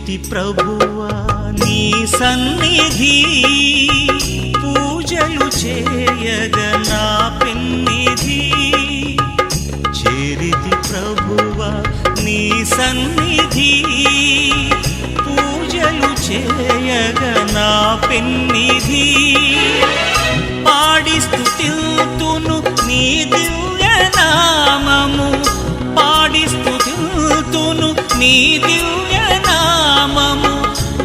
చేరితి ప్రభువా నీ సన్నిధి, పూజలు చేయగ నా పెన్నిధి. చేరితి ప్రభువా నీ సన్నిధి, పూజలు చేయగ నా పెన్నిధి. పాడి స్తుతిల్తును నీ దివ్య నామము, పాడి స్తుతిల్తును నీ దివ్య నామము.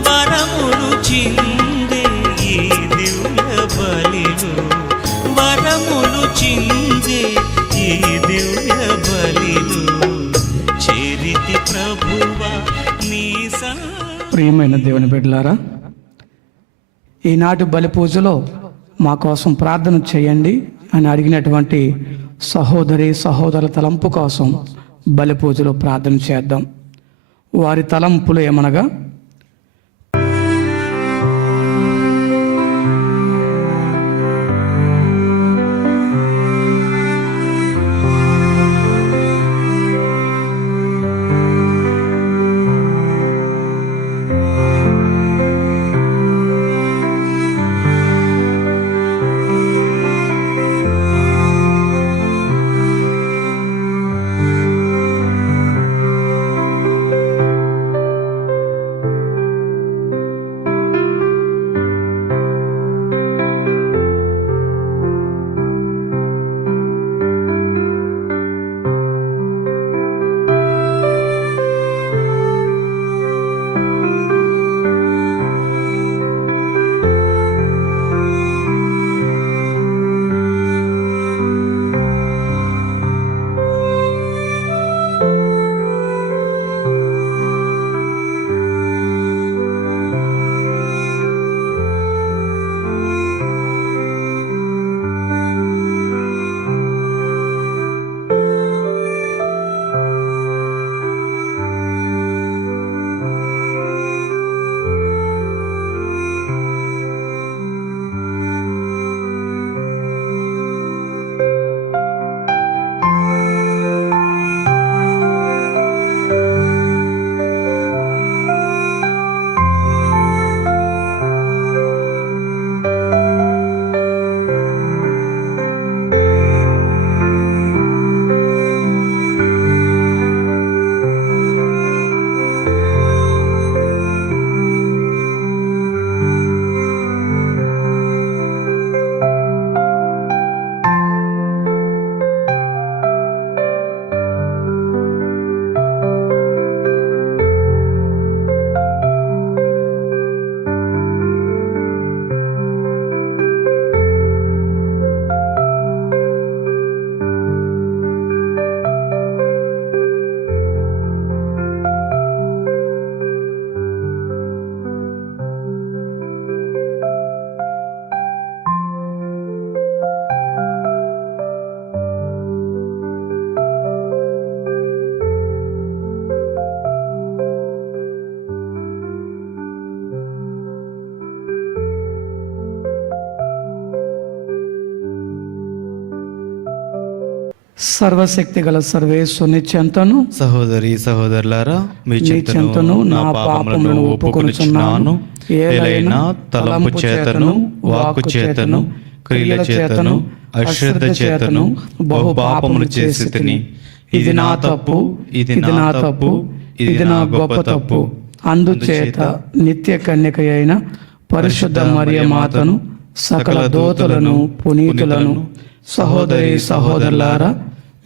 వరములు చిందే ఈ దివ్య బలిలో, వరములు చిందే ఈ దివ్య బలిలో. చేరితి ప్రభువా నీ ప్రియమైన దేవుని బిడ్డలారా, ఈనాటి బలి పూజలో మా కోసం ప్రార్థన చేయండి అని అడిగినటువంటి సహోదరి సహోదరుల తలంపు కోసం బలి పూజలో ప్రార్థన చేద్దాం. వారి తలంపులు ఏమనగా, సర్వశక్తి గల సర్వేశ్వరుని చెంతను సహోదరి సహోదరులారా మీ చెంతను నా పాపములను ఒప్పుకొనుచున్నాను. ఏలైనా తలంపు చేతను, వాక్కు చేతను, క్రియల చేతను, అశ్రద్ధ చేతను బహు పాపములు చేసి తిని. ఇది నా తప్పు, ఇది నా తప్పు, ఇది నా గొప్ప తప్పు. అందుచేత నిత్య కన్యక అయిన పరిశుద్ధ మరియ మాతను, సకల దూతలను, పునీతులను, సహోదరి సహోదరులారా,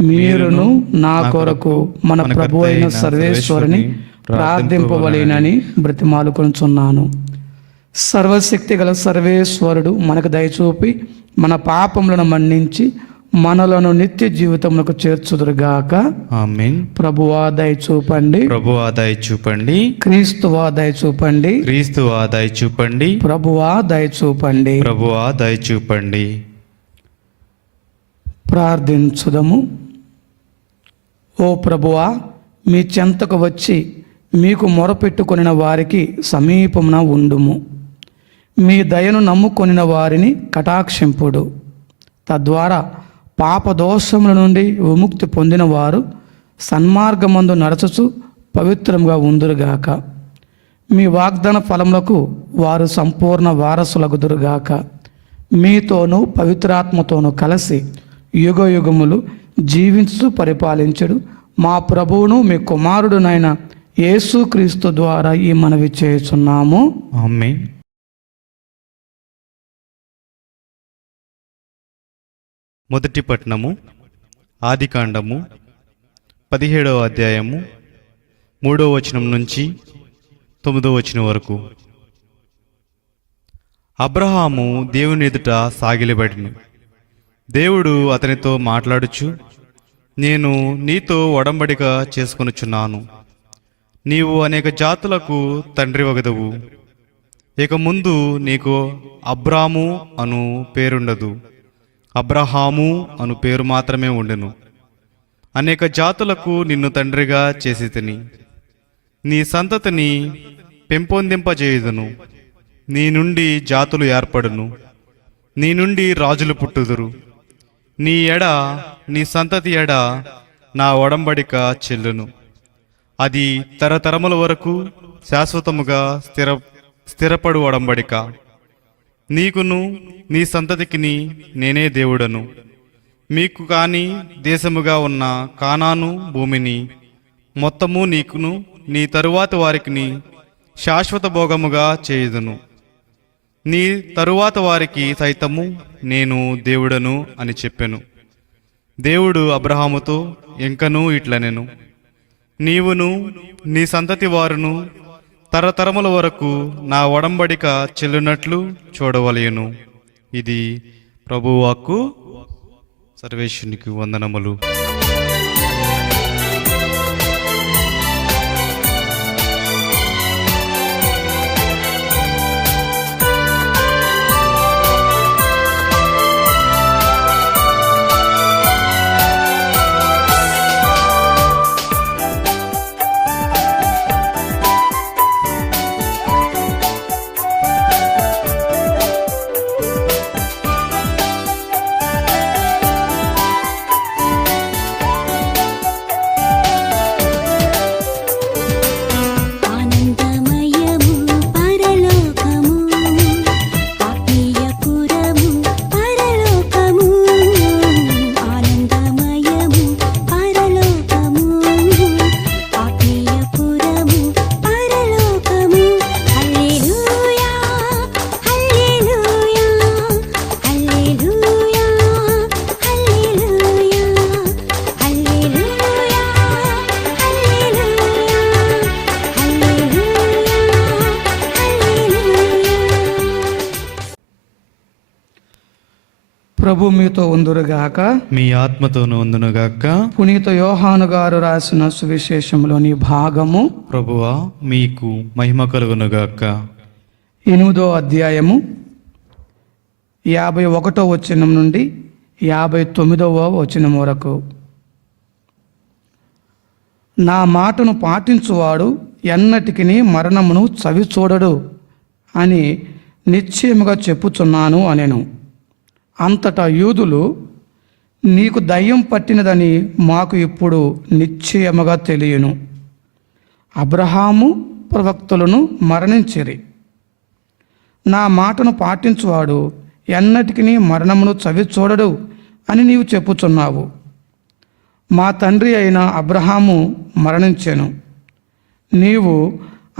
మీరును నా కొరకు మన ప్రభు అయిన సర్వేశ్వరుని ప్రార్థింపవలెనని బ్రతిమాలుకొనుచున్నాను. సర్వశక్తి గల సర్వేశ్వరుడు మనకు దయచూపి మన పాపములను మన్నించి మనలను నిత్య జీవితములకు చేర్చుదురుగాక. ఆమేన్. ప్రభువా దయచూపండి, ప్రభువా దయచూపండి. క్రీస్తువా దయచూపండి, క్రీస్తువా దయచూపండి. ప్రభువా దయచూపండి, ప్రభువా దయచూపండి. ప్రార్థించుదము. ఓ ప్రభువా, మీ చెంతకు వచ్చి మీకు మొరపెట్టుకొనిన వారికి సమీపమున ఉండుము. మీ దయను నమ్ముకొనిన వారిని కటాక్షింపుడు. తద్వారా పాపదోషముల నుండి విముక్తి పొందిన వారు సన్మార్గమందు నడచుచు పవిత్రంగా ఉందురుగాక. మీ వాగ్దాన ఫలములకు వారు సంపూర్ణ వారసులగుదురుగాక. మీతోనూ పవిత్రాత్మతోనూ కలిసి యుగ యుగములు జీవించు పరిపాలించుడు మా ప్రభువును మీ కుమారుడునైన యేసుక్రీస్తు ద్వారా ఈ మనవి చేయుచున్నాము. ఆమేన్. మొదటి పట్టణము ఆదికాండము 17వ అధ్యాయము 3వ వచనం నుంచి 9వ వచనం వరకు. అబ్రహాము దేవుని ఎదుట సాగిలబడిను. దేవుడు అతనితో మాట్లాడుచు, నేను నీతో ఒడంబడిక చేసుకొనుచున్నాను. నీవు అనేక జాతులకు తండ్రి వగదవు. ఇక ముందు నీకు అబ్రాము అను పేరుండదు, అబ్రహాము అను పేరు మాత్రమే ఉండెను. అనేక జాతులకు నిన్ను తండ్రిగా చేసి తిని నీ సంతతిని పెంపొందింపజేయుదును. నీ నుండి జాతులు ఏర్పడును, నీ నుండి రాజులు పుట్టుదురు. నీ సంతతి ఎడ నా ఒడంబడిక చెల్లును. అది తరతరముల వరకు శాశ్వతముగా స్థిరపడు ఒడంబడిక. నీకును నీ సంతతికిని నేనే దేవుడను. మీకు కాని దేశముగా ఉన్న కానాను భూమిని మొత్తము నీకును నీ తరువాత వారికిని శాశ్వత భోగముగా చేయుదును. నీ తరువాత వారికి సైతము నేను దేవుడను అని చెప్పెను. దేవుడు అబ్రహాముతో ఇంకనూ ఇట్లనెను, నీవును నీ సంతతి వారును తరతరముల వరకు నా ఒడంబడిక చెల్లునట్లు చూడవలయును. ఇది ప్రభువాక్కు. సర్వేశ్వరునికి వందనములు. ప్రభు మీతో ఉందురుగాక, మీ ఆత్మతోను ఉందునుగాక. పునీత యోహాను గారు రాసిన సువిశేషంలోని భాగము. ప్రభువా మీకు మహిమ కలుగునుగాక. 8వ అధ్యాయము 51వ వచనం నుండి 59వ వచనం వరకు. నా మాటను పాటించువాడు ఎన్నటికి మరణమును చవి చూడడు అని నిశ్చయముగా చెప్పుచున్నాను అనెను. అంతటా యూదులు, నీకు దయ్యం పట్టినదని మాకు ఇప్పుడు నిశ్చయముగా తెలియను. అబ్రహాము ప్రవక్తలను మరణించిరి. నా మాటను పాటించువాడు ఎన్నటికి మరణమును చవి చూడడు అని నీవు చెప్పుచున్నావు. మా తండ్రి అయిన అబ్రహాము మరణించెను, నీవు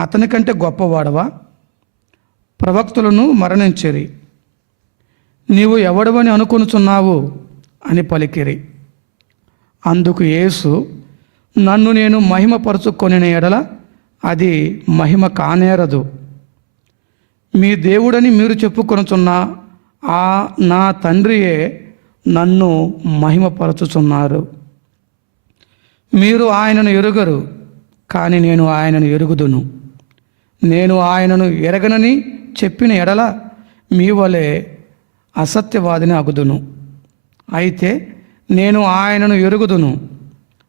అతని కంటే గొప్పవాడవా? ప్రవక్తలను మరణించిరి, నీవు ఎవడవని అనుకొనుచున్నావు అని పలికిరి. అందుకు యేసు, నన్ను నేను మహిమపరచుకొనిన ఎడల అది మహిమ కానేరదు. మీ దేవుడని మీరు చెప్పుకొనుచున్న ఆ నా తండ్రియే నన్ను మహిమపరచుచున్నారు. మీరు ఆయనను ఎరుగరు, కానీ నేను ఆయనను ఎరుగుదును. నేను ఆయనను ఎరగనని చెప్పిన ఎడల మీ వలె అసత్యవాదిని అగుదును. అయితే నేను ఆయనను ఎరుగుదును,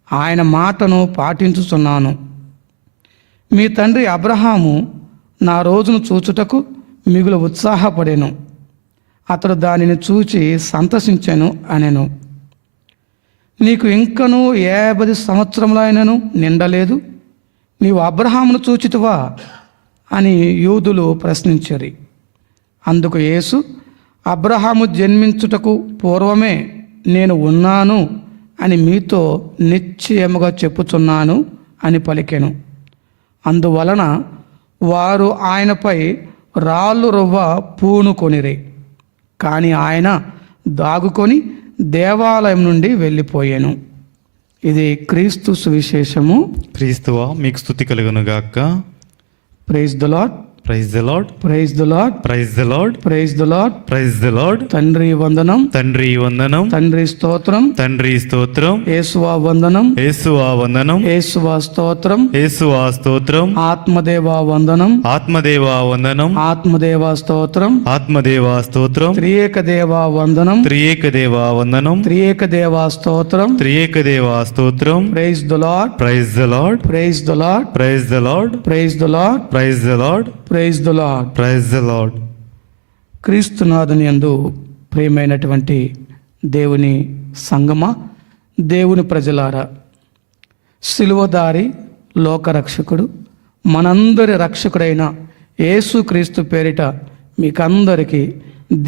ఆయన మాటను పాటించుచున్నాను. మీ తండ్రి అబ్రహాము నా రోజును చూచుటకు మిగులు ఉత్సాహపడెను, అతడు దానిని చూచి సంతసించెను అనెను. నీకు ఇంకనూ 50 సంవత్సరములైనను నిండలేదు, నీవు అబ్రహామును చూచితివా అని యూదులు ప్రశ్నించారు. అందుకు యేసు, అబ్రహాము జన్మించుటకు పూర్వమే నేను ఉన్నాను అని మీతో నిశ్చయముగా చెప్పుచున్నాను అని పలికెను. అందువలన వారు ఆయనపై రాళ్ళు రువ్వ పూనుకొనిరి. కానీ ఆయన దాగుకొని దేవాలయం నుండి వెళ్ళిపోయాను. ఇది క్రీస్తు సువిశేషము. క్రీస్తువా మీకు స్తుతి కలుగును గాక. Praise the lord, praise the lord, praise the lord, praise the lord, praise the lord. Praise the lord. తండ్రి వందనం, తండ్రి వందనం, తండ్రి స్తోత్రం, తండ్రి స్తోత్రం, యేసువా వందనం, యేసువా వందనం, యేసువా స్తోత్రం, యేసువా స్తోత్రం, ఆత్మదేవా వందనం, ఆత్మదేవా వందనం, ఆత్మదేవా స్తోత్రం, ఆత్మదేవా స్తోత్రం, త్రియేక దేవా వందనం, త్రియేక దేవా వందనం, త్రియేక దేవా స్తోత్రం. త్రియేక దేవా స్తోత్రం. Praise the lord, praise the lord, praise the lord, praise the lord, praise the lord, praise the lord, praise the lord. Praise the lord. క్రీస్తునాథుని యందు ప్రియమైనటువంటి దేవుని సంగమా, దేవుని ప్రజలారా, సిలువదారి లోకరక్షకుడు మనందరి రక్షకుడైన యేసుక్రీస్తు పేరిట మీకందరికీ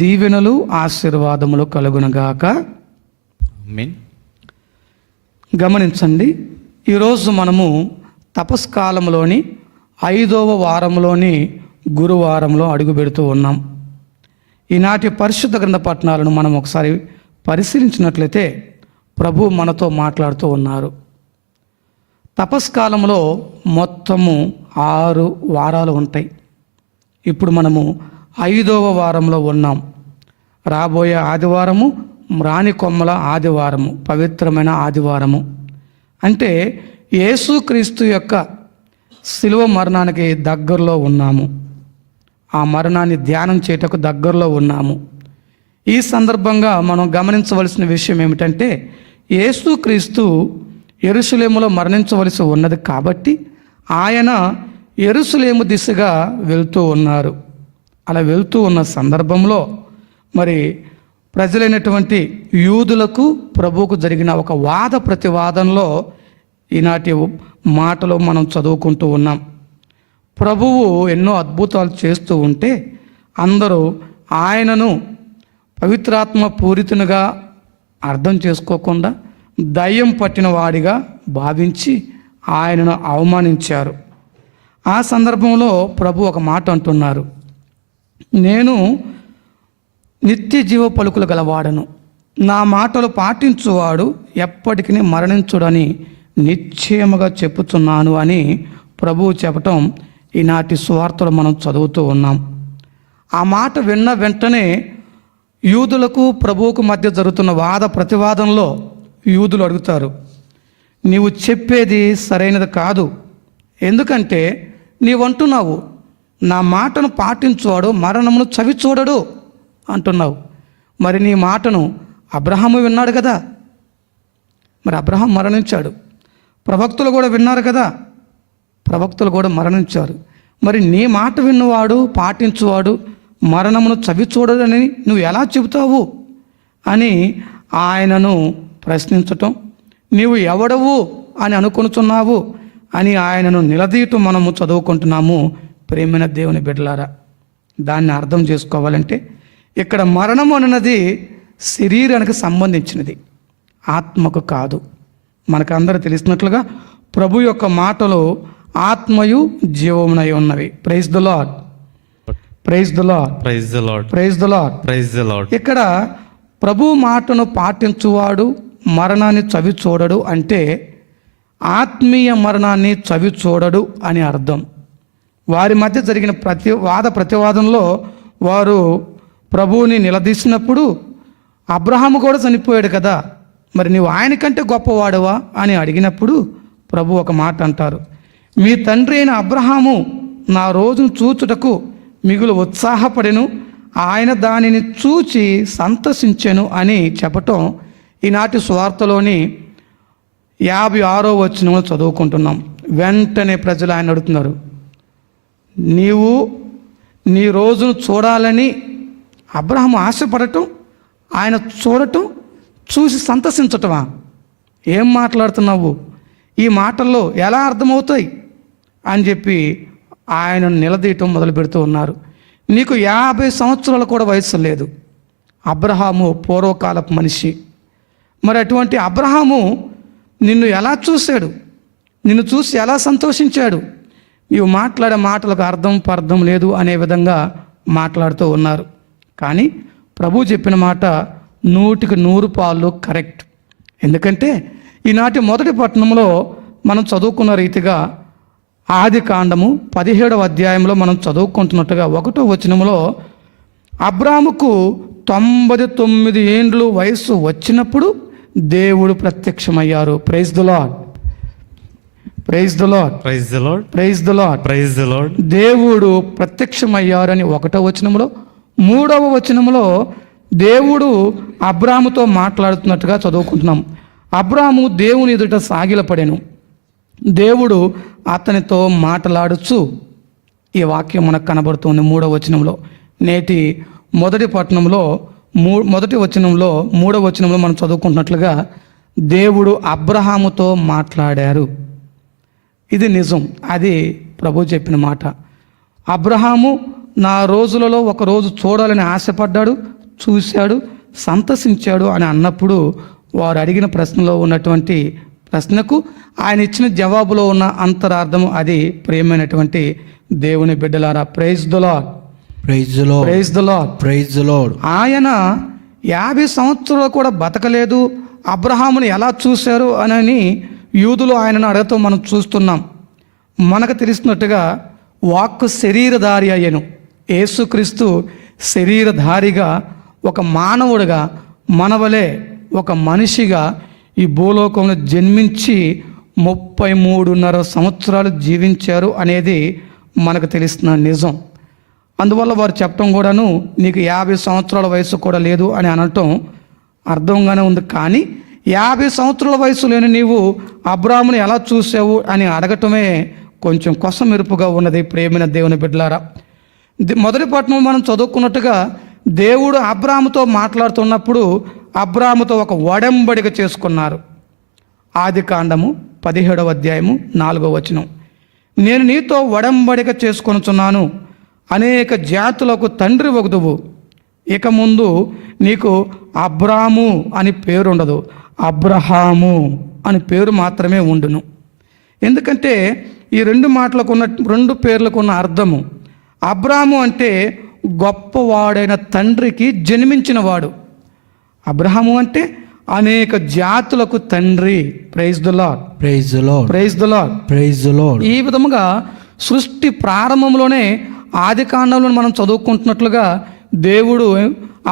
దీవెనలు ఆశీర్వాదములు కలుగునగాక. ఆమేన్. గమనించండి, ఈరోజు మనము తపస్కాలంలోని 5వ వారంలోని గురువారంలో అడుగు పెడుతూ ఉన్నాం. ఈనాటి పరిశుద్ధ గ్రంథ పట్టణాలను మనం ఒకసారి పరిశీలించినట్లయితే ప్రభు మనతో మాట్లాడుతూ ఉన్నారు. తపస్కాలంలో మొత్తము 6 వారాలు ఉంటాయి. ఇప్పుడు మనము 5వ వారంలో ఉన్నాం. రాబోయే ఆదివారము రాణి కొమ్మల ఆదివారము, పవిత్రమైన ఆదివారము. అంటే యేసుక్రీస్తు యొక్క శిలువ మరణానికి దగ్గరలో ఉన్నాము. ఆ మరణాన్ని ధ్యానం చేయటకు దగ్గరలో ఉన్నాము. ఈ సందర్భంగా మనం గమనించవలసిన విషయం ఏమిటంటే, యేసుక్రీస్తు యెరూషలేములో మరణించవలసి ఉన్నది కాబట్టి ఆయన యెరూషలేము దిశగా వెళ్తూ ఉన్నారు. అలా వెళ్తూ ఉన్న సందర్భంలో మరి ప్రజలైనటువంటి యూదులకు ప్రభువుకు జరిగిన ఒక వాద ప్రతివాదనలో ఈనాటి మాటలు మనం చదువుకుంటూ ఉన్నాం. ప్రభువు ఎన్నో అద్భుతాలు చేస్తూ ఉంటే అందరూ ఆయనను పవిత్రాత్మ పూరితునిగా అర్థం చేసుకోకుండా దయ్యం పట్టిన వాడిగా భావించి ఆయనను అవమానించారు. ఆ సందర్భంలో ప్రభు ఒక మాట అంటున్నారు, నేను నిత్య జీవ పలుకులు గలవాడను, నా మాటలు పాటించువాడు ఎప్పటికీ మరణించుడని నిశ్చయముగా చెప్పుచున్నాను అని ప్రభువు చెప్పటం ఈనాటి సువార్తలు మనం చదువుతూ ఉన్నాం. ఆ మాట విన్న వెంటనే యూదులకు ప్రభువుకు మధ్య జరుగుతున్న వాద ప్రతివాదంలో యూదులు అడుగుతారు, నీవు చెప్పేది సరైనది కాదు. ఎందుకంటే నీవంటున్నావు నా మాటను పాటించువాడు మరణమును చవి చూడడు అంటున్నావు. మరి నీ మాటను అబ్రహాము విన్నాడు కదా, మరి అబ్రహాం మరణించాడు. ప్రవక్తలు కూడా విన్నారు కదా, ప్రవక్తలు కూడా మరణించారు. మరి నీ మాట విన్నవాడు పాటించువాడు మరణమును చవి చూడడని నువ్వు ఎలా చెబుతావు అని ఆయనను ప్రశ్నించటం, నీవు ఎవడవు అని అనుకొనుచున్నావు అని ఆయనను నిలదీయటం మనము చదువుకుంటున్నాము. ప్రేమైన దేవుని బిడ్డలారా, దాన్ని అర్థం చేసుకోవాలంటే ఇక్కడ మరణం అన్నది శరీరానికి సంబంధించినది, ఆత్మకు కాదు. మనకందరూ తెలిసినట్లుగా ప్రభు యొక్క మాటలు ఆత్మయు జీవమునై ఉన్నవి. Praise the lord, praise the lord, praise the lord, praise the lord, praise the lord. ఇక్కడ ప్రభు మాటను పాటించువాడు మరణాన్ని చవి చూడడు అంటే ఆత్మీయ మరణాన్ని చవి చూడడు అని అర్థం. వారి మధ్య జరిగిన వాద ప్రతివాదంలో వారు ప్రభువుని నిలదీసినప్పుడు అబ్రహాము కూడా చనిపోయాడు కదా, మరి నీవు ఆయనకంటే గొప్పవాడువా అని అడిగినప్పుడు ప్రభు ఒక మాట అంటారు, మీ తండ్రి అయిన అబ్రహాము నా రోజును చూచుటకు మిగులు ఉత్సాహపడెను, ఆయన దానిని చూచి సంతసించెను అని చెప్పటం ఈనాటి సువార్తలోని 56వ వచనంలో చదువుకుంటున్నాం. వెంటనే ప్రజలు ఆయన అడుగుతున్నారు, నీవు నీ రోజును చూడాలని అబ్రహాము ఆశపడటం, ఆయన చూడటం, చూసి సంతసించటమా? ఏం మాట్లాడుతున్నావు? ఈ మాటల్లో ఎలా అర్థమవుతాయి అని చెప్పి ఆయన నిలదీయటం మొదలు పెడుతూ ఉన్నారు. నీకు 50 సంవత్సరాలు కూడా వయసు లేదు. అబ్రహాము పూర్వకాలపు మనిషి. మరి అటువంటి అబ్రహాము నిన్ను ఎలా చూశాడు, నిన్ను చూసి ఎలా సంతోషించాడు? నీవు మాట్లాడే మాటలకు అర్థం లేదు అనే విధంగా మాట్లాడుతూ ఉన్నారు. కానీ ప్రభు చెప్పిన మాట 100కి 100 కరెక్ట్. ఎందుకంటే ఈనాటి మొదటి పట్టణంలో మనం చదువుకున్న రీతిగా ఆది కాండము 17వ అధ్యాయంలో మనం చదువుకుంటున్నట్టుగా 1వ వచనంలో అబ్రాముకు 99 ఏండ్లు వయస్సు వచ్చినప్పుడు దేవుడు ప్రత్యక్షమయ్యారు. Praise the lord, praise the lord, praise the lord, praise the lord, praise the lord. దేవుడు ప్రత్యక్షమయ్యారని 1వ వచనంలో, 3వ వచనంలో దేవుడు అబ్రాముతో మాట్లాడుతున్నట్టుగా చదువుకుంటున్నాం. అబ్రాము దేవుని ఎదుట సాగిలపడెను, దేవుడు అతనితో మాట్లాడుచు. ఈ వాక్యం మనకు కనబడుతుంది 3వ వచనంలో. నేటి మొదటి పట్టణంలో మొదటి వచనంలో 3వ వచనంలో మనం చదువుకుంటున్నట్లుగా దేవుడు అబ్రహాముతో మాట్లాడారు. ఇది నిజం, అది ప్రభు చెప్పిన మాట. అబ్రహాము నా రోజులలో ఒక రోజు చూడాలని ఆశపడ్డాడు, చూశాడు, సంతసించాడు అని అన్నప్పుడు వారు అడిగిన ప్రశ్నలో ఉన్నటువంటి ప్రశ్నకు ఆయన ఇచ్చిన జవాబులో ఉన్న అంతరార్థము అది. ప్రియమైనటువంటి దేవుని బిడ్డలారా, praise the lord, praise the lord, praise the lord, praise the lord. ఆయన 50 సంవత్సరాలు కూడా బతకలేదు, అబ్రహాముని ఎలా చూశారు అని యూదులు ఆయనను అడగతో మనం చూస్తున్నాం. మనకు తెలిసినట్టుగా వాక్కు శరీరధారి అయ్యను. యేసుక్రీస్తు శరీరధారిగా ఒక మానవుడిగా మనవలే ఒక మనిషిగా ఈ భూలోకంలో జన్మించి 33.5 సంవత్సరాలు జీవించారు అనేది మనకు తెలిసిన నిజం. అందువల్ల వారు చెప్పడం కూడాను నీకు 50 సంవత్సరాల వయసు కూడా లేదు అని అనటం అర్థంగానే ఉంది. కానీ 50 సంవత్సరాల వయసు లేని నీవు అబ్రాముని ఎలా చూసావు అని అడగటమే కొంచెం కొసమెరుపుగా ఉన్నది. ప్రేమైన దేవుని బిడ్డలారా, మొదటి పట్టణం మనం చదువుకున్నట్టుగా దేవుడు అబ్రాముతో మాట్లాడుతున్నప్పుడు అబ్రాముతో ఒక ఒడంబడిక చేసుకున్నారు. ఆది కాండము 17వ అధ్యాయము 4వ వచనం. నేను నీతో ఒడంబడిక చేసుకొనుచున్నాను, అనేక జాతులకు తండ్రి వగుదువు. ఇక ముందు నీకు అబ్రాము అని పేరు ఉండదు, అబ్రహాము అని పేరు మాత్రమే ఉండును. ఎందుకంటే ఈ రెండు పేర్లకు ఉన్న అర్థము. అబ్రాము అంటే గొప్పవాడైన తండ్రికి జన్మించినవాడు. అబ్రహాము అంటే అనేక జాతులకు తండ్రి. Praise the lord, praise the lord, praise the lord, praise the lord. ఈ విధముగా సృష్టి ప్రారంభంలోనే ఆది కాండంలో మనం చదువుకుంటున్నట్లుగా దేవుడు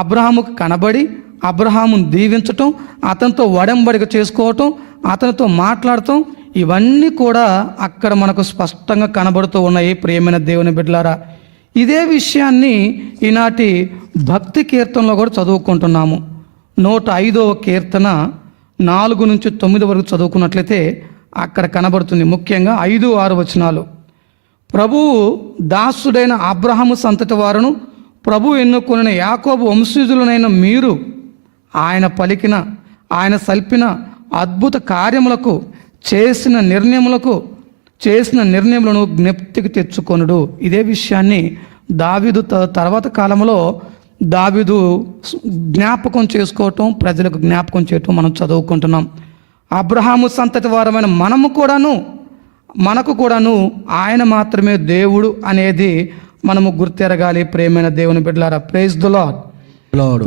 అబ్రహాముకు కనబడి అబ్రహామును దీవించటం, అతనితో ఒడంబడిక చేసుకోవటం, అతనితో మాట్లాడటం, ఇవన్నీ కూడా అక్కడ మనకు స్పష్టంగా కనబడుతూ ఉన్నాయి. ప్రియమైన దేవుని బిడ్డలారా, ఇదే విషయాన్ని ఈనాటి భక్తి కీర్తనలో కూడా చదువుకుంటున్నాము. 105వ కీర్తన 4 నుంచి 9 వరకు చదువుకున్నట్లయితే అక్కడ కనబడుతుంది. ముఖ్యంగా 5, 6 వచనాలు. ప్రభువు దాసుడైన అబ్రహాము సంతతి వారును ప్రభు ఎన్నుకొనిన యాకోబు వంశీజులనైన మీరు ఆయన పలికిన ఆయన సల్పిన అద్భుత కార్యములకు చేసిన నిర్ణయములను జ్ఞప్తికి తెచ్చుకొనుడు. ఇదే విషయాన్ని దావీదు తర్వాత కాలంలో దావీదు జ్ఞాపకం చేసుకోవటం, ప్రజలకు జ్ఞాపకం చేయటం మనం చదువుకుంటున్నాం. అబ్రహాము సంతతి వారమైన మనకు కూడాను ఆయన మాత్రమే దేవుడు అనేది మనము గుర్తెరగాలి. ప్రేమైన దేవుని బిడ్డలారా, praise the lord,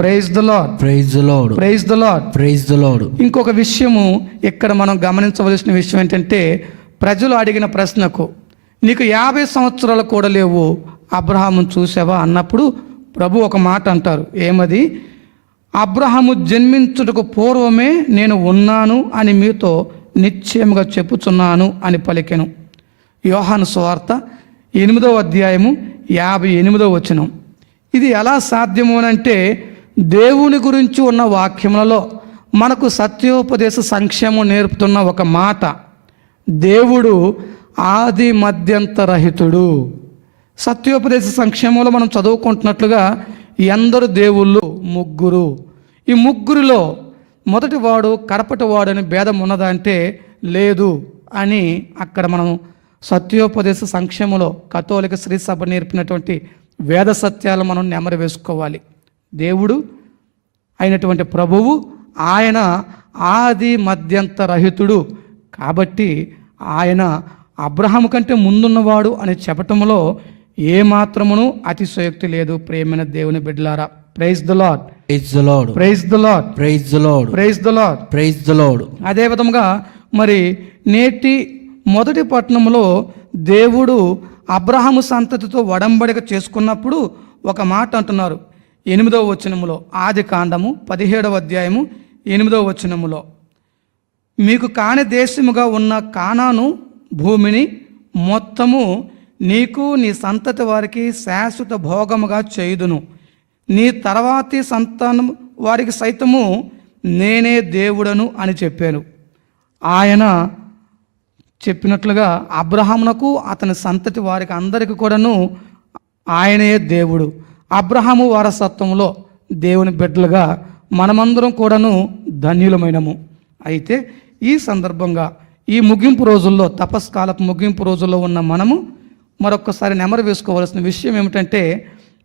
praise the lord, praise the lord, praise the lord, praise the lord. ఇంకొక విషయము ఇక్కడ మనం గమనించవలసిన విషయం ఏంటంటే, ప్రజలు అడిగిన ప్రశ్నకు నీకు 50 సంవత్సరాలు కూడా లేవు, అబ్రహామును చూసావా అన్నప్పుడు ప్రభు ఒక మాట అంటారు. ఏమది? అబ్రహాము జన్మించుటకు పూర్వమే నేను ఉన్నాను అని మీతో నిశ్చయముగా చెప్పుచున్నాను అని పలికెను. యోహాను సువార్త 8వ అధ్యాయము 58వ వచనం. ఇది ఎలా సాధ్యము అంటే, దేవుని గురించి ఉన్న వాక్యములలో మనకు సత్యోపదేశ సంక్షేమం నేర్పుతున్న ఒక మాట, దేవుడు ఆది మధ్యంతరహితుడు. సత్యోపదేశ సంక్షేమంలో మనం చదువుకుంటున్నట్లుగా ఎందరు దేవుళ్ళు? 3. ఈ 3లో మొదటివాడు కడపటివాడు అని భేదం ఉన్నదా అంటే లేదు అని అక్కడ మనం సత్యోపదేశ సంక్షేమంలో కథోలిక శ్రీ సభ నేర్పినటువంటి వేద సత్యాలు మనం నెమరు వేసుకోవాలి. దేవుడు అయినటువంటి ప్రభువు ఆయన ఆది మధ్యంత రహితుడు కాబట్టి ఆయన అబ్రహాము కంటే ముందున్నవాడు అని చెప్పటంలో ఏమాత్రమును అతిశయోక్తి లేదు. ప్రేమైన దేవుని బిడ్డలారా, praise the lord, praise the lord, praise the lord, praise the lord, praise the lord, praise the lord. అదే విధముగా మరి నేటి మొదటి పట్టణంలో దేవుడు అబ్రహాము సంతతితో ఒడంబడిక చేసుకున్నప్పుడు ఒక మాట అంటున్నారు. 8వ వచనములో, ఆది కాండము 17వ అధ్యాయము 8వ వచనములో, మీకు కాని దేశముగా ఉన్న కానాను భూమిని మొత్తము నీకు నీ సంతతి వారికి శాశ్వత భోగముగా చేయుదును, నీ తర్వాతి సంతానం వారికి సైతము నేనే దేవుడను అని చెప్పాను. ఆయన చెప్పినట్లుగా అబ్రహామునకు అతని సంతతి వారికి అందరికీ కూడాను ఆయనే దేవుడు. అబ్రహాము వారసత్వంలో దేవుని బిడ్డలుగా మనమందరం కూడాను ధన్యులమైనము. అయితే ఈ సందర్భంగా ఈ ముగింపు రోజుల్లో, తపస్కాలపు ముగింపు రోజుల్లో ఉన్న మనము మరొక్కసారి నెమరు వేసుకోవాల్సిన విషయం ఏమిటంటే,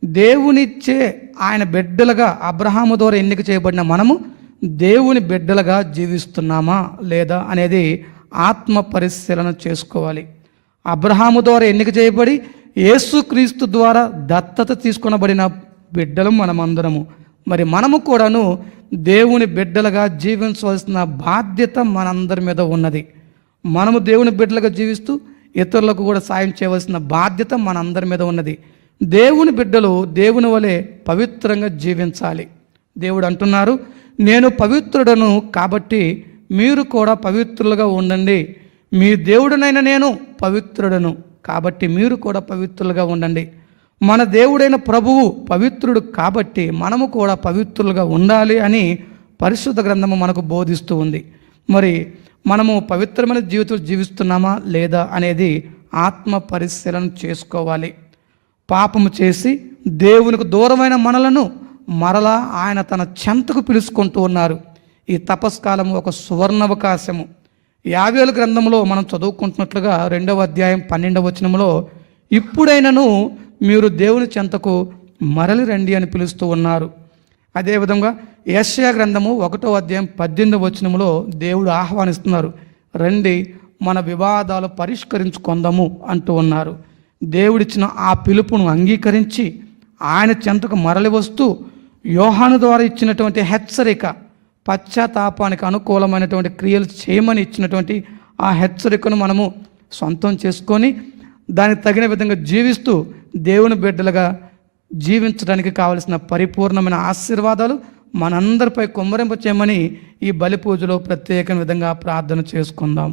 దేవునిచ్చే ఆయన బిడ్డలుగా అబ్రహాము ద్వారా ఎన్నిక చేయబడిన మనము దేవుని బిడ్డలుగా జీవిస్తున్నామా లేదా అనేది ఆత్మ పరిశీలన చేసుకోవాలి. అబ్రహాము ద్వారా ఎన్నిక చేయబడి యేసుక్రీస్తు ద్వారా దత్తత తీసుకొనబడిన బిడ్డలు మనమందరము. మరి మనము కూడాను దేవుని బిడ్డలుగా జీవించవలసిన బాధ్యత మనందరి మీద ఉన్నది. మనము దేవుని బిడ్డలుగా జీవిస్తూ ఇతరులకు కూడా సాయం చేయవలసిన బాధ్యత మనందరి మీద ఉన్నది. దేవుని బిడ్డలు దేవుని వలె పవిత్రంగా జీవించాలి. దేవుడు అంటున్నారు, నేను పవిత్రుడను కాబట్టి మీరు కూడా పవిత్రులుగా ఉండండి. మీ దేవుడినైన నేను పవిత్రుడను కాబట్టి మీరు కూడా పవిత్రులుగా ఉండండి. మన దేవుడైన ప్రభువు పవిత్రుడు కాబట్టి మనము కూడా పవిత్రులుగా ఉండాలి అని పరిశుద్ధ గ్రంథము మనకు బోధిస్తూ ఉంది. మరి మనము పవిత్రమైన జీవితం జీవిస్తున్నామా లేదా అనేది ఆత్మ పరిశీలన చేసుకోవాలి. పాపము చేసి దేవునికి దూరమైన మనలను మరలా ఆయన తన చెంతకు పిలుచుకుంటూ ఉన్నారు. ఈ తపస్కాలము ఒక సువర్ణావకాశము. యావేలు గ్రంథంలో మనం చదువుకుంటున్నట్లుగా 2వ అధ్యాయం 12వ వచనంలో, ఇప్పుడైనను మీరు దేవుని చెంతకు మరలి రండి అని పిలుస్తూ ఉన్నారు. అదేవిధంగా యెషయా గ్రంథము 1వ అధ్యాయం 18వ వచనంలో దేవుడు ఆహ్వానిస్తున్నారు, రండి మన వివాదాలు పరిష్కరించుకుందాము అంటూ ఉన్నారు. దేవుడిచ్చిన ఆ పిలుపును అంగీకరించి ఆయన చెంతకు మరలి వస్తూ యోహాను ద్వారా ఇచ్చినటువంటి హెచ్చరిక, పశ్చాత్తాపానికి అనుకూలమైనటువంటి క్రియలు చేయమని ఇచ్చినటువంటి ఆ హెచ్చరికను మనము సొంతం చేసుకొని దానికి తగిన విధంగా జీవిస్తూ దేవుని బిడ్డలుగా జీవించడానికి కావలసిన పరిపూర్ణమైన ఆశీర్వాదాలు మనందరిపై కుమ్మరింప చేయమని ఈ బలి పూజలో ప్రత్యేక విధంగా ప్రార్థన చేసుకుందాం.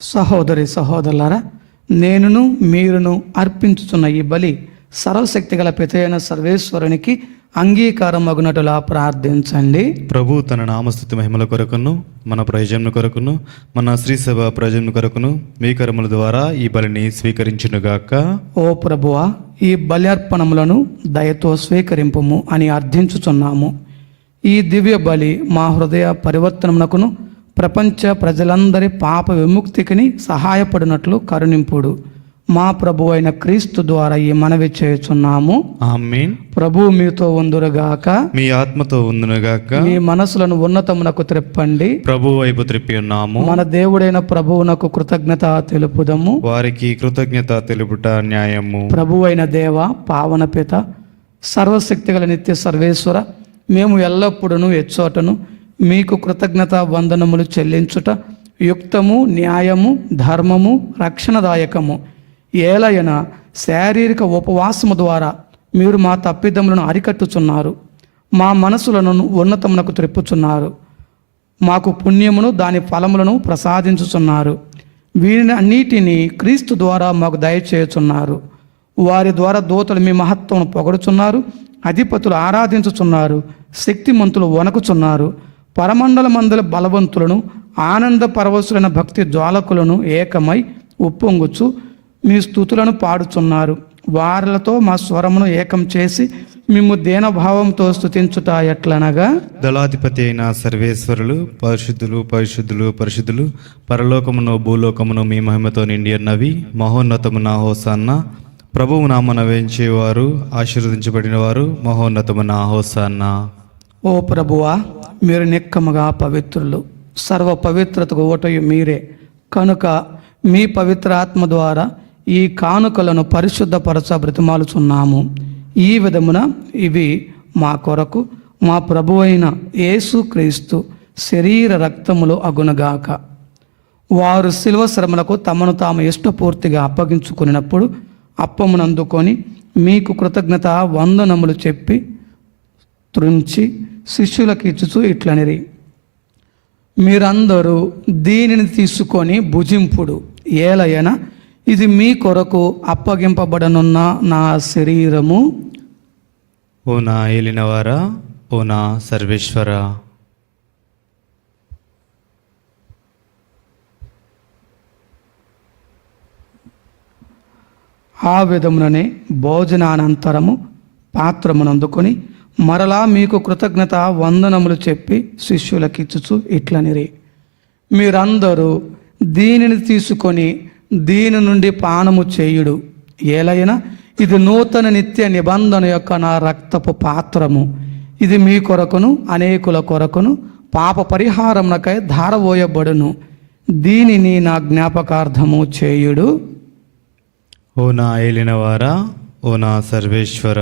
సహోదరి సహోదరులారా, నేనును మీరును అర్పించుచున్న ఈ బలి సర్వశక్తి గల పితైన సర్వేశ్వరునికి అంగీకారం అగునట్టులా ప్రార్థించండి. ప్రభు తన నామస్తుతి మహిమల కొరకును మన ప్రయోజనం కొరకును మన శ్రీ సభ ప్రయోజనం కొరకును మీ కర్మల ద్వారా ఈ బలిని స్వీకరించునుగాక. ఓ ప్రభువా, ఈ బల్యార్పణములను దయతో స్వీకరింపుము అని అర్థించుచున్నాము. ఈ దివ్య బలి మా హృదయ పరివర్తనమునకును ప్రపంచ ప్రజలందరి పాప విముక్తికిని సహాయపడినట్లు కరుణింపుడు. మా ప్రభు అయిన క్రీస్తు ద్వారా ఈ మనవి చేయుచున్నాము. ఆమేన్. ప్రభు మీతో ఉందురుగాక. మీ ఆత్మతో ఉందునుగాక. మీ మనసులను ఉన్నతమునకు త్రిప్పండి. ప్రభు వైపు త్రిప్పి ఉన్నాము. మన దేవుడైన ప్రభువునకు కృతజ్ఞత తెలుపుదము. వారికి కృతజ్ఞత తెలుపుట న్యాయము. ప్రభు అయిన దేవ, పావన పిత, సర్వశక్తిగల నిత్య సర్వేశ్వర, మేము ఎల్లప్పుడూ ఎచ్చోటను మీకు కృతజ్ఞత వందనములు చెల్లించుట యుక్తము, న్యాయము, ధర్మము, రక్షణదాయకము. ఏలయన శారీరక ఉపవాసము ద్వారా మీరు మా తప్పిదములను అరికట్టుచున్నారు. మా మనసులను ఉన్నతమునకు త్రిప్పుచున్నారు. మాకు పుణ్యమును దాని ఫలములను ప్రసాదించుచున్నారు. వీరిని అన్నిటినీ క్రీస్తు ద్వారా మాకు దయచేయుచున్నారు. వారి ద్వారా దూతలు మీ మహత్వమును పొగడుచున్నారు. అధిపతులు ఆరాధించుచున్నారు. శక్తిమంతులు వణకుచున్నారు. పరమండల మందుల బలవంతులను, ఆనంద పరవశులైన భక్తి జ్వాలకులను ఏకమై ఉప్పొంగుచు మీ స్తుతులను పాడుచున్నారు. వారిలతో మా స్వరమును ఏకం చేసి మేము దీనభావంతో స్తుతించుట ఎట్లనగా, దళాధిపతి అయిన సర్వేశ్వరులు, పరిశుద్ధులు పరిశుద్ధులు పరిశుద్ధులు, పరలోకమును భూలోకమును మీ మహిమతో నిండి ఉన్నవి. మహోన్నతమున హోసాన్న. ప్రభువు నామన వేయించేవారు ఆశీర్వదించబడిన వారు. మహోన్నతమున హోసాన్న. ఓ ప్రభువా, మీరు నిక్కముగా పవిత్రులు, సర్వ పవిత్రతకు ఓటయు మీరే. కనుక మీ పవిత్ర ఆత్మ ద్వారా ఈ కానుకలను పరిశుద్ధపరచ బ్రతిమాలుచున్నాము. ఈ విధమున ఇవి మా కొరకు మా ప్రభువైన యేసుక్రీస్తు శరీర రక్తములు అగునగాక. వారు శిలువ శ్రమలకు తమను తాము ఇష్టపూర్తిగా అప్పగించుకున్నప్పుడు అప్పమునందుకొని మీకు కృతజ్ఞత వందనములు చెప్పి త్రుంచి శిష్యులకు ఇచ్చుచు ఇట్లనిరి, మీరందరూ దీనిని తీసుకొని భుజింపుడు. ఏలయన ఇది మీ కొరకు అప్పగింపబడనున్న నా శరీరము. ఓ నా ఏలినవారా, ఓ నా సర్వేశ్వర. ఆ విధముననే భోజనానంతరము పాత్రమునందుకొని మరలా మీకు కృతజ్ఞత వందనములు చెప్పి శిష్యులకిచ్చుచు ఇట్లనిరి, మీరందరూ దీనిని తీసుకొని దీని నుండి పానము చేయుడు. ఏలైనా ఇది నూతన నిత్య నిబంధన యొక్క నా రక్తపు పాత్రము. ఇది మీ కొరకును అనేకుల కొరకును పాప పరిహారమునకై ధారవోయబడును. దీనిని నా జ్ఞాపకార్థము చేయుడు. ఓ నా ఏలినవారా, ఓ నా సర్వేశ్వర.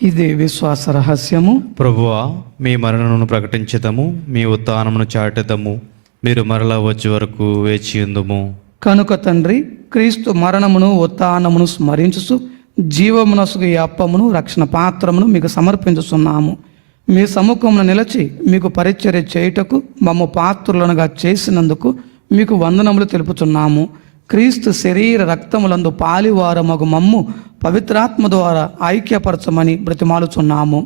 ఇది విశ్వాస రహస్యము. ప్రభువా, మీ మరణమును ప్రకటించదము, మీ ఉత్థానమును చాటెదము. మీరు మరలా వచ్చే వరకు వేచియుందుము. కనుక తండ్రి, క్రీస్తు మరణమును ఉత్థానమును స్మరించుచు జీవమునసుగు ఈ అప్పమును రక్షణ పాత్రమును మీకు సమర్పించుచున్నాము. మీ సముఖమును నిలిచి మీకు పరిచర్య చేయుటకు మమ్ము పాత్రులనుగా చేసినందుకు మీకు వందనములు తెలుపుచున్నాము. క్రీస్తు శరీర రక్తములందు పాలివారమగు మమ్ము పవిత్రాత్మ ద్వారా ఐక్యపరచమని బ్రతిమాలుచున్నాము.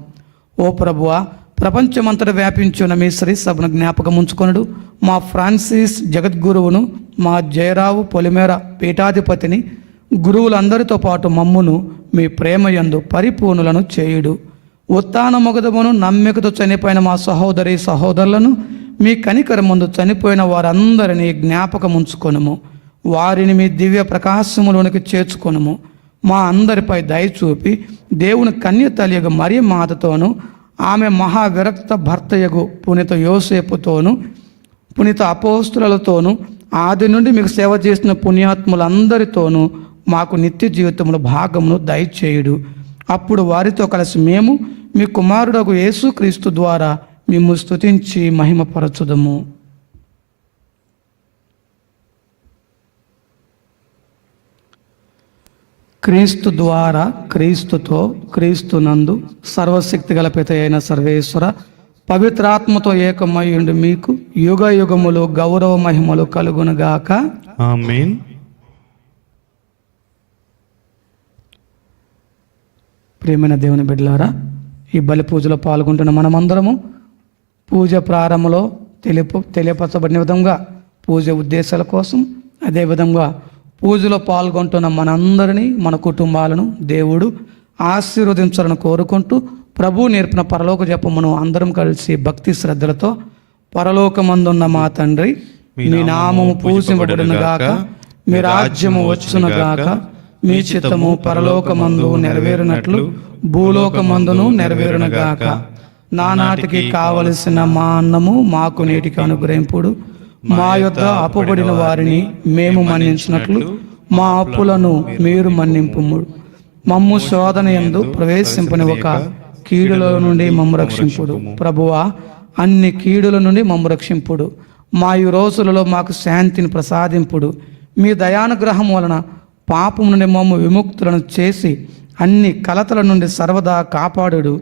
ఓ ప్రభువా, ప్రపంచమంతటా వ్యాపించిన మీ శ్రీ సభను జ్ఞాపకం ఉంచుకొనుడు. మా ఫ్రాన్సిస్ జగద్గురువును, మా జయరావు పొలిమేర పీఠాధిపతిని, గురువులందరితో పాటు మమ్మును మీ ప్రేమయందు పరిపూర్ణులను చేయుడు. ఉత్థాన మొగదమును నమ్మికతో చనిపోయిన మా సహోదరి సహోదరులను, మీ కనికరమందు చనిపోయిన వారందరినీ జ్ఞాపకం ఉంచుకొనుము. వారిని మీ దివ్య ప్రకాశములోనికి చేర్చుకొనుము. మా అందరిపై దయచూపి దేవుని కన్య తల్లియగు మరియ మాతతోను, ఆమె మహావిరక్త భర్తయగు పునీత యోసేపుతోను, పునీత అపోస్తులతోనూ, ఆది నుండి మీకు సేవ చేసిన పుణ్యాత్ములందరితోనూ మాకు నిత్య జీవితముల భాగమును దయచేయుడు. అప్పుడు వారితో కలిసి మేము మీ కుమారుడగు యేసుక్రీస్తు ద్వారా మేము స్తుతించి మహిమపరచుదము. క్రీస్తు ద్వారా, క్రీస్తుతో, క్రీస్తునందు సర్వశక్తి గల పిత అయిన సర్వేశ్వర, పవిత్రాత్మతో ఏకమయ్యుండి మీకు యుగ యుగములు గౌరవ మహిమలు కలుగునుగాక. ఆమేన్. ప్రియమైన దేవుని బిడ్డలారా, ఈ బలి పూజలో పాల్గొంటున్న మనమందరము పూజ ప్రారంభంలో తెలియపరచబడిన విధంగా పూజ ఉద్దేశాల కోసం, అదేవిధంగా పూజలో పాల్గొంటున్న మనందరినీ, మన కుటుంబాలను దేవుడు ఆశీర్వదించాలని కోరుకుంటూ ప్రభు నేర్పిన పరలోక జపమును అందరం కలిసి భక్తి శ్రద్ధలతో పరలోకమందున్న మా తండ్రి, మీ నామము పూజింపబడును గాక, మీ రాజ్యము వచ్చును గాక, మీ చిత్తము పరలోకమందు నెరవేరునట్లు భూలోకమందును నెరవేరును గాక. నానాటికి కావలసిన మా అన్నము మాకు నేటికి అనుగ్రహింపుడు. మా యొద్ద అప్పుబడిన వారిని మేము మన్నించినట్లు మా అప్పులను మీరు మన్నింపుము. మమ్ము శోధన యందు ప్రవేశింపనివ్వక కీడుల నుండి మమ్ము రక్షింపుడు. ప్రభువా, అన్ని కీడుల నుండి మమ్ము రక్షింపుడు. మా ఈ రోజులలో మాకు శాంతిని ప్రసాదింపుడు. మీ దయానుగ్రహం వలన పాపం నుండి మమ్ము విముక్తులను చేసి అన్ని కలతల నుండి సర్వదా కాపాడుడు.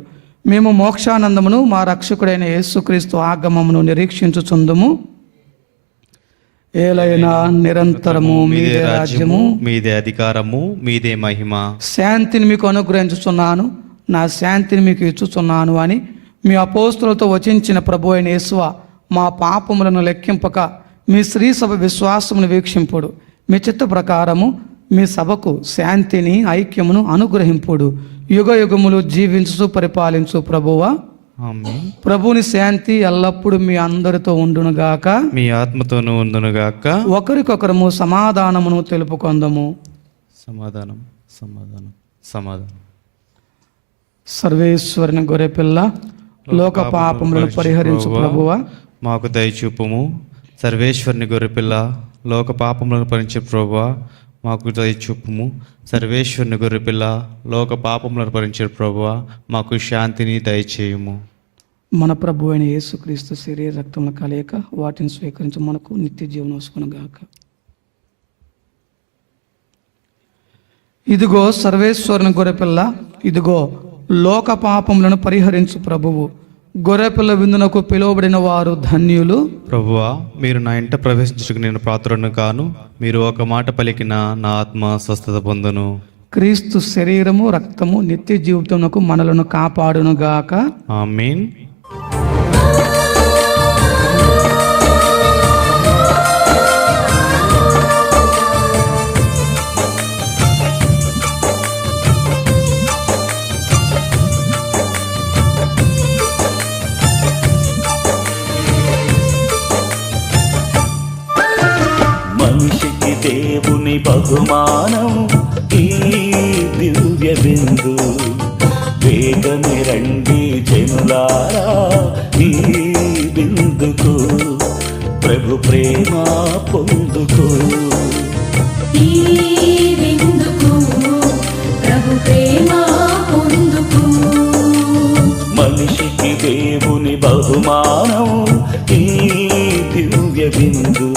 మేము మోక్షానందమును మా రక్షకుడైన యేసుక్రీస్తు ఆగమమును నిరీక్షించుచుందుము. ఏలైనా నిరంతరము మీదే రాజ్యము, మీదే అధికారము, మీదే మహిమ. శాంతిని మీకు అనుగ్రహించుచున్నాను, నా శాంతిని మీకు ఇచ్చుచున్నాను అని మీ అపోస్తులతో వచించిన ప్రభు అయిన యేసువ, మా పాపములను లెక్కింపక మీ శ్రీ సభ విశ్వాసమును వీక్షింపుడు. మీ చిత్త ప్రకారము మీ సభకు శాంతిని ఐక్యమును అనుగ్రహింపుడు. యుగ యుగములు జీవించు పరిపాలించు ప్రభువా. ఆమేన్. ప్రభుని శాంతి ఎల్లప్పుడూ మీ అందరితో ఉండునుగాక, మీ ఆత్మతోనూ ఉండునుగాక. ఒకరికొకరము సమాధానమును తెలుపుకొందము. సమాధానం, సమాధానం, సమాధానం. సర్వేశ్వరుని గొర్రెపిల్ల, లోక పాపములను పరిహరించు ప్రభువా, మాకు దయచూపుము. సర్వేశ్వరుని గొర్రెపిల్ల, లోక పాపములను పరిహరించు ప్రభువా, మాకు దయచూపుము. సర్వేశ్వరుని గొర్రెపిల్ల, లోక పాపములను పరిహరించు ప్రభువా, మాకు శాంతిని దయచేయుము. మన ప్రభు అయిన యేసుక్రీస్తు శరీర రక్తముల కలయిక వాటిని స్వీకరించి మనకు నిత్య జీవనం వసుకునుగాక. ఇదిగో సర్వేశ్వరుని గొర్రెపిల్ల, ఇదిగో లోక పాపములను పరిహరించు ప్రభువు. గొర్రెపిల్ల విందునకు పిలువబడిన వారు ధన్యులు. ప్రభువా, మీరు నా ఇంట ప్రవేశించుటకు నేను పాత్రుడను కాను. మీరు ఒక మాట పలికిన నా ఆత్మ స్వస్థత పొందును. క్రీస్తు శరీరము రక్తము నిత్య జీవితమునకు మనలను కాపాడునుగాక. ఆమేన్. మనిషికి దేవుని బహుమానం ఈ దివ్య బిందు. వేగమే రండి జనులారా ఈ బిందుకు, ప్రభు ప్రేమ పొందుకు. ఈ విందుకు ప్రభు ప్రేమ పొందుకు. మనిషికి దేవుని బహుమానం ఈ దివ్య బిందు.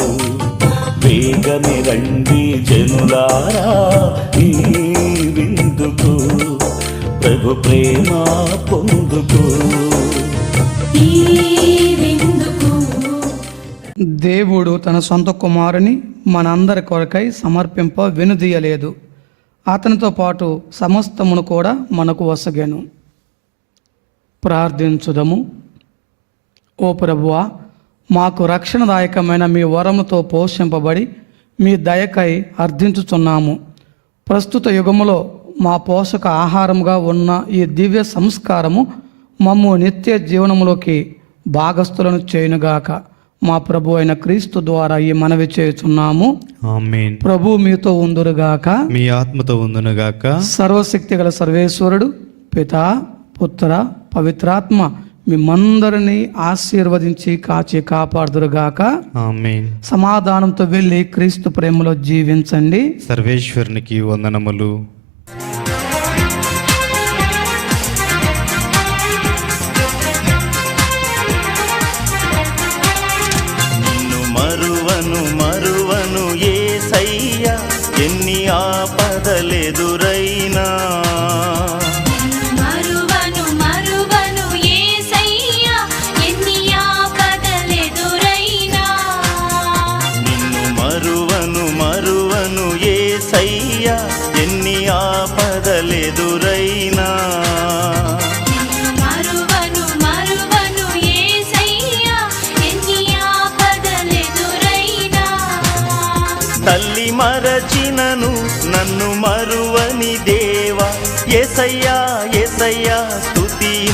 వేగమే రండి జనులారా ఈ విందుకు, ప్రభు ప్రేమ పొందుకు. ఈ విందుకు దేవుడు తన సొంత కుమారుని మనందరి కొరకై సమర్పింప వెనుదీయలేదు. అతనితో పాటు సమస్తమును కూడా మనకు వసగెను. ప్రార్థించుదము. ఓ ప్రభువా, మాకు రక్షణదాయకమైన మీ వరముతో పోషింపబడి మీ దయకై అర్థించుచున్నాము. ప్రస్తుత యుగములో మా పోషక ఆహారముగా ఉన్న ఈ దివ్య సంస్కారము మమ్ము నిత్య జీవనములోకి భాగస్థులను చేయునుగాక. మా ప్రభు అయిన క్రీస్తు ద్వారా ఈ మనవి చేయుచున్నాము. ఆమేన్. ప్రభు మీతో ఉందురుగాక. మీ ఆత్మతో ఉందునుగాక. సర్వశక్తి గల సర్వేశ్వరుడు పితా పుత్ర పవిత్రాత్మ మిమ్మందరినీ ఆశీర్వదించి కాచి కాపాడుదురుగాక. ఆమేన్. సమాధానంతో వెళ్ళి క్రీస్తు ప్రేమలో జీవించండి. సర్వేశ్వరునికి వందనములు. నిన్ను మరువను మరువను యేసయ్యా, ఎన్ని ఆపదలెదురైనా. మరువను మరువను యేసయ్యా, ఎన్ని ఆపదలెదురైనా. నిన్ను మరువను మరువను యేసయ్యా, ఎన్ని ఆపదలెదురైనా. మరువను మరువను యేసయ్యా, ఎన్ని ఆపదలెదురైనా. తల్లి మరచినను నన్ను మరువని దేవా, యేసయ్యా యేసయ్యా స్తుతియు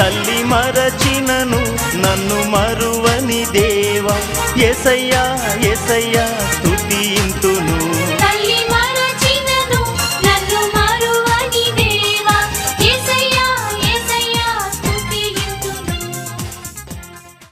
తల్లి మరచినను నన్ను మరువని దేవా యేసయ్యా యేసయ్యా స్తుతింతును